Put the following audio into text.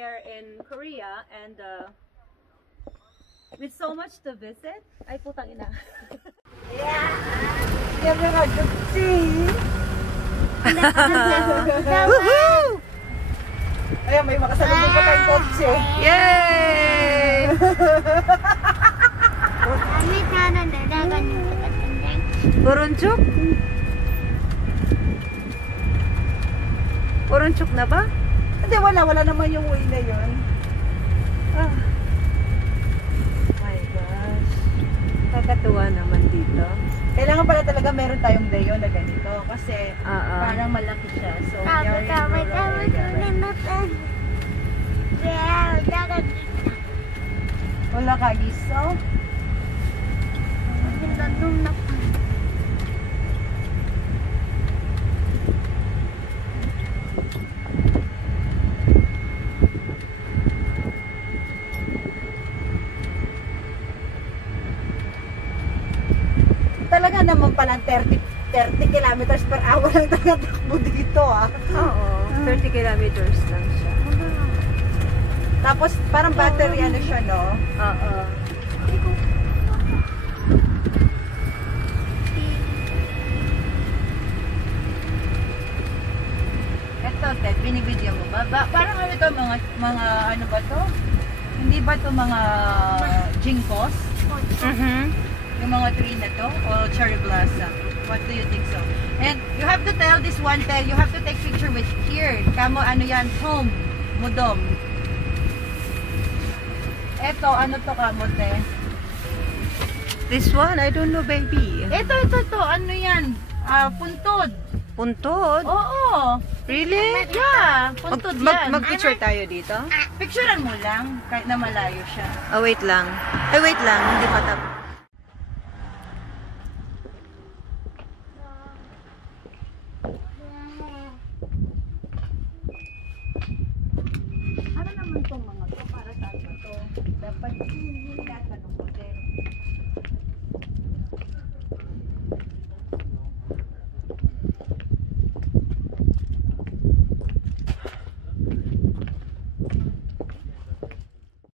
here in Korea and with so much to visit. Ay, putang ina. Yeah! Yan nga, Jutsi! Woohoo! Ayan, may makasalubong pa tayong kotse. Yay! Purunchuk? Purunchuk na ba? Hindi, wala naman yung way na yun. Ah. My gosh. Kakatuwa naman dito. Kailangan pala talaga meron tayong dayo na ganito kasi parang malaki siya. So, wala ka giso? Talaga naman palang 30 kilometers per hour lang takbo dito Oo, 30 kilometers lang siya. Tapos parang battery ano siya, no? Oo. Ito, Ted, binibidyo mo ba? Parang ano ito, mga ano ba to? Hindi ba to mga jinkos? Yung mga tree na to? O cherry blossom? What do you think so? And you have to tell this one, Ted, you have to take picture with here. Kamo ano yan? Home. Mudom. Ito, ano to kamo, Ted? This one, I don't know, baby. Ito. Ano yan? Puntod. Puntod? Oo. Really? Yeah, puntod yan. Mag-picture tayo dito? Picturean mo lang, kahit na malayo siya. Oh, wait lang. Ay, wait lang. Hindi pa tapos.